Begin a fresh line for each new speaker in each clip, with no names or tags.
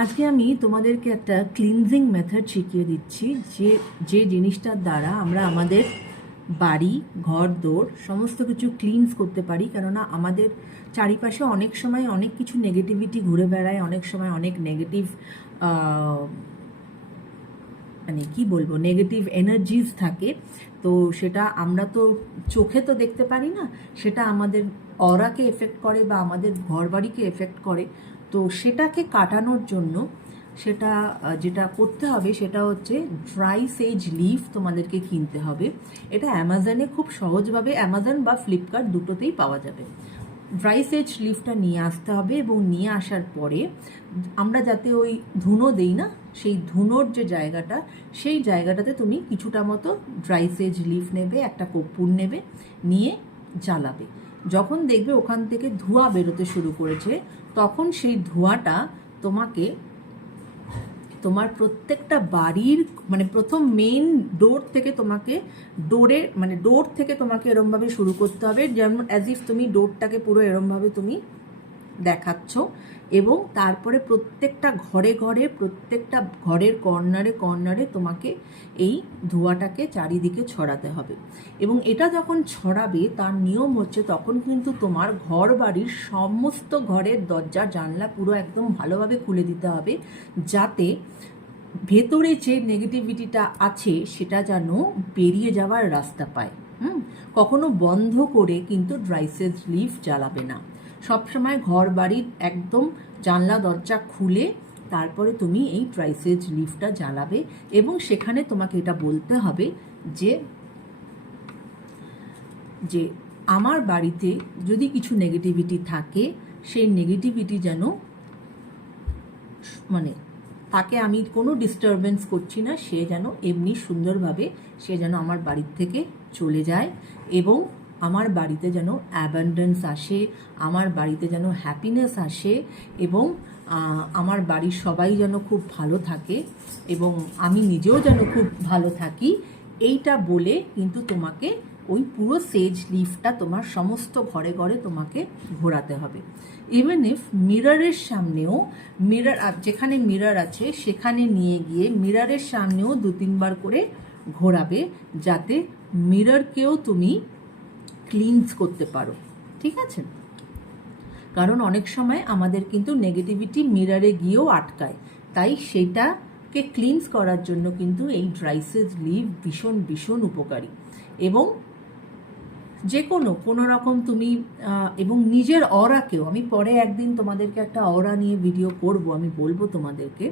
আজকে আমি তোমাদেরকে একটা ক্লিনজিং মেথড শিখিয়ে দিচ্ছি, যে যে জিনিসটার দ্বারা আমরা আমাদের বাড়ি, ঘর, দোর সমস্ত কিছু ক্লিনস করতে পারি। কেননা আমাদের চারিপাশে অনেক সময় অনেক কিছু নেগেটিভিটি ঘুরে বেড়ায়, অনেক সময় অনেক নেগেটিভ মানে কি বলব নেগেটিভ এনার্জিস থাকে। তো সেটা আমরা তো চোখে তো দেখতে পারি না, সেটা আমাদের অরাকে এফেক্ট করে বা আমাদের ঘরবাড়িকে এফেক্ট করে। তো সেটাকে কাটানোর জন্য সেটা যেটা করতে হবে সেটা হচ্ছে ড্রাই সেজ লিফ তোমাদেরকে কিনতে হবে। এটা অ্যামাজনে খুব সহজভাবে অ্যামাজন বা ফ্লিপকার্ট দুটোতেই পাওয়া যাবে। ড্রাই সেজ লিফটা নিয়ে আসতে হবে এবং নিয়ে আসার পরে আমরা যাতে ওই ধুনো দেই না, সেই ধুনোর যে জায়গাটা, সেই জায়গাটাতে তুমি কিছুটা মতো ড্রাই সেজ লিফ নেবে, একটা কর্পূর নেবে, নিয়ে জ্বালাবে। যখন দেখবে ওখান থেকে ধোঁয়া বেরোতে শুরু করেছে, তখন সেই ধোঁয়াটা তোমাকে, তোমার প্রত্যেকটা বাড়ির মানে প্রথম মেইন ডোর থেকে তোমাকে ডোরে মানে ডোর থেকে তোমাকে এরমভাবে শুরু করতে হবে। যেমন অ্যাজ ইফ তুমি ডোরটাকে পুরো এরমভাবে তুমি দেখাচ্ছ এবং তারপরে প্রত্যেকটা ঘরে ঘরে, প্রত্যেকটা ঘরের কর্নারে কর্নারে তোমাকে এই ধোঁয়াটাকে চারিদিকে ছড়াতে হবে। এবং এটা যখন ছড়াবে, তার নিয়ম হচ্ছে তখন কিন্তু তোমার ঘর বাড়ির সমস্ত ঘরের দরজা, জানলা পুরো একদম ভালোভাবে খুলে দিতে হবে, যাতে ভেতরে যে নেগেটিভিটিটা আছে, সেটা যেন বেরিয়ে যাওয়ার রাস্তা পায়। হুম? কখনো বন্ধ করে কিন্তু ড্রাইসেজ লিফ জ্বালাবে না। সবসময় ঘর বাড়ির একদম জানলা, দরজা খুলে তারপরে তুমি এই ড্রাইসেজ লিফটা জ্বালাবে এবং সেখানে তোমাকে এটা বলতে হবে যে যে আমার বাড়িতে যদি কিছু নেগেটিভিটি থাকে, সেই নেগেটিভিটি যেন মানে তাকে আমি কোনো ডিস্টারবেন্স করছি না, সে যেন এমনি সুন্দরভাবে সে যেন আমার বাড়ির থেকে চলে যায় এবং আমার বাড়িতে যেন অ্যাবান্ডেন্স আসে, আমার বাড়িতে যেন হ্যাপিনেস আসে এবং আমার বাড়ির সবাই যেন খুব ভালো থাকে এবং আমি নিজেও যেন খুব ভালো থাকি, এইটা বলে কিন্তু তোমাকে ওই পুরো সেজ লিফটা তোমার সমস্ত ঘরে ঘরে তোমাকে ঘোরাতে হবে। ইভেন ইফ মিররের সামনেও মিরর যেখানে মিরর আছে সেখানে নিয়ে গিয়ে মিররের সামনেও দু তিনবার করে ঘোরাবে যাতে মিররকেও তুমি ক্লিনস করতে পারো, ঠিক আছে? কারণ অনেক সময় আমাদের কিন্তু নেগেটিভিটি মিরারে গিয়েও আটকায়, তাই সেটাকে ক্লিনস করার জন্য কিন্তু এই ড্রাইসেজ লিভ ভীষণ ভীষণ উপকারী। এবং যে কোনো কোনো রকম তুমি এবং নিজের অরাকেও, আমি পরে একদিন তোমাদেরকে একটা অরা নিয়ে ভিডিও করব, আমি বলব তোমাদেরকে,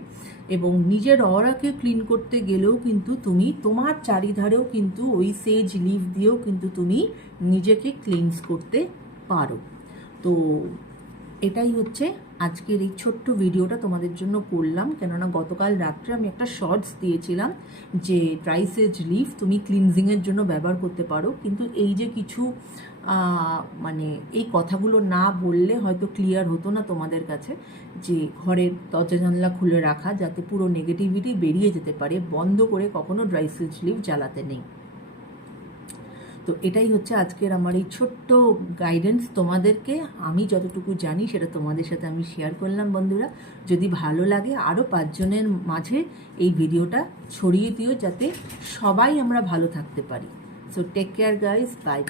এবং নিজের অরাকে ক্লিন করতে গেলেও কিন্তু তুমি, তোমার চারিধারেও কিন্তু ওই সেজ লিভ দিয়েও কিন্তু তুমি নিজেকে ক্লিনস করতে পারো। তো এটাই হচ্ছে আজকের এই ছোট্ট ভিডিওটা তোমাদের জন্য করলাম। কেননা গতকাল রাত্রে আমি একটা শর্টস দিয়েছিলাম যে ড্রাইসেজ লিফ তুমি ক্লিনজিংয়ের জন্য ব্যবহার করতে পারো। কিন্তু এই যে কিছু মানে এই কথাগুলো না বললে হয়তো ক্লিয়ার হতো না তোমাদের কাছে যে ঘরের দরজা জানলা খুলে রাখা যাতে পুরো নেগেটিভিটি বেরিয়ে যেতে পারে, বন্ধ করে কখনো ড্রাইসেজ লিফ জ্বালাতে নেই। তো এটাই হচ্ছে আজকের আমার এই ছোট্ট গাইডেন্স তোমাদেরকে। আমি যতটুকু জানি সেটা তোমাদের সাথে আমি শেয়ার করলাম বন্ধুরা। যদি ভালো লাগে আরও পাঁচজনের মাঝে এই ভিডিওটা ছড়িয়ে দিও যাতে সবাই আমরা ভালো থাকতে পারি। So take care guys bye